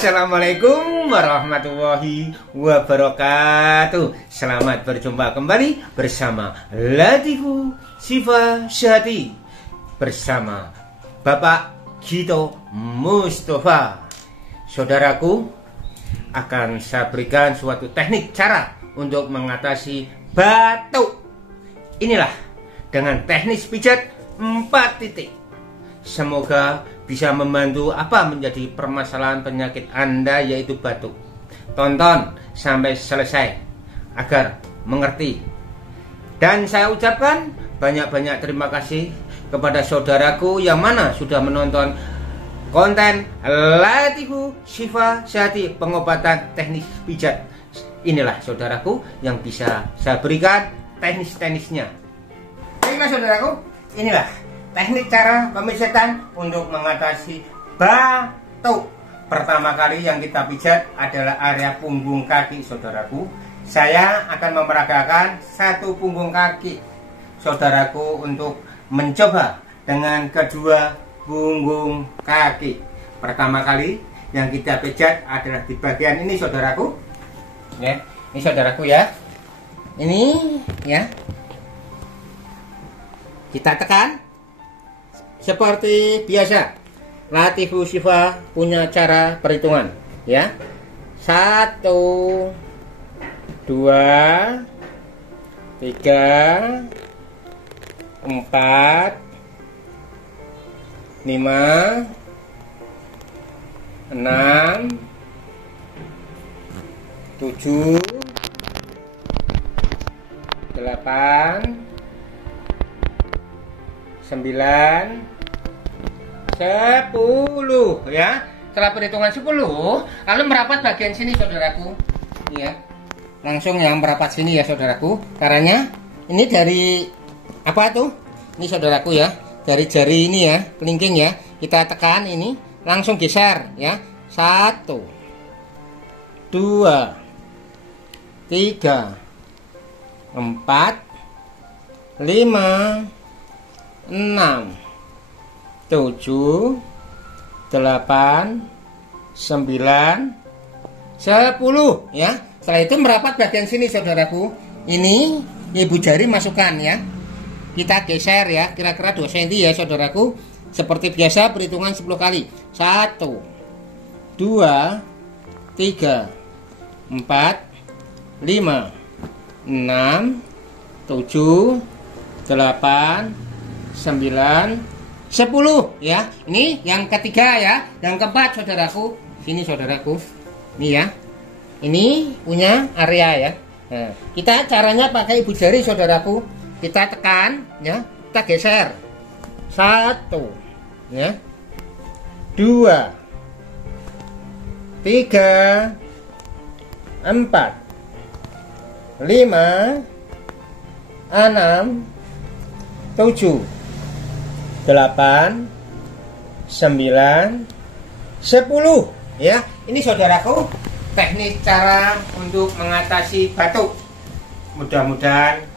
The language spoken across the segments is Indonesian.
Assalamualaikum warahmatullahi wabarakatuh. Selamat berjumpa kembali bersama Latifu Syifa Syahati, bersama Bapak Gito Mustafa. Saudaraku, akan saya berikan suatu teknik cara untuk mengatasi batuk. Inilah dengan teknik pijat 4 titik. Semoga bisa membantu menjadi permasalahan penyakit Anda, yaitu batuk. Tonton sampai selesai agar mengerti. Dan saya ucapkan banyak-banyak terima kasih kepada saudaraku yang mana sudah menonton konten Latifu Syifa Syahati, pengobatan teknik pijat. Inilah saudaraku yang bisa saya berikan teknis-teknisnya. Baiklah saudaraku, inilah teknik cara pemijatan untuk mengatasi batuk. Pertama kali yang kita pijat adalah area punggung kaki saudaraku. Saya akan memeragakan satu punggung kaki saudaraku untuk mencoba dengan kedua punggung kaki. Pertama kali yang kita pijat adalah di bagian ini saudaraku. Ya, ini saudaraku ya. Ini ya. Kita tekan seperti biasa. Latifu Syifa punya cara perhitungan ya. 1 2 3 4 5 6 7 8 9 10. Ya. Setelah perhitungan 10, lalu merapat bagian sini saudaraku. Ya. Langsung yang merapat sini ya saudaraku. Caranya ini dari apa tuh? Ini saudaraku ya. Dari jari ini ya, kelingking ya. Kita tekan ini, langsung geser ya. 1 2 3 4 5 6 7 8 9 10 ya. Setelah itu merapat bagian sini saudaraku. Ini ibu jari masukkan ya. Kita geser ya, kira-kira 2 cm ya saudaraku. Seperti biasa perhitungan 10 kali. 1 2 3 4 5 6 7 8 9 10 ya. Ini yang ketiga ya. Yang keempat saudaraku, sini saudaraku. Ini ya. Ini punya area ya. Nah, kita caranya pakai ibu jari saudaraku. Kita tekan ya, kita geser. 1 ya. 2 3 4 5 6 7 8 9 10 ya. Ini saudaraku teknik cara untuk mengatasi batuk. Mudah-mudahan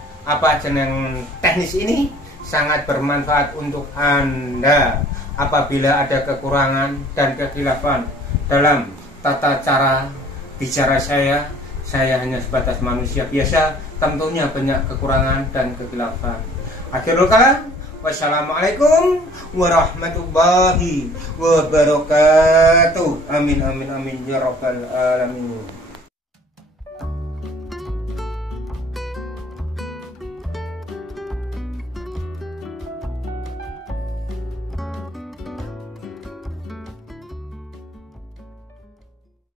jeneng teknis ini sangat bermanfaat untuk Anda apabila ada kekurangan dan kekhilafan dalam tata cara bicara saya. Saya hanya sebatas manusia biasa, tentunya banyak kekurangan dan kekhilafan. Akhirul kalam, wassalamualaikum warahmatullahi wabarakatuh. Amin amin amin ya rabbal alamin.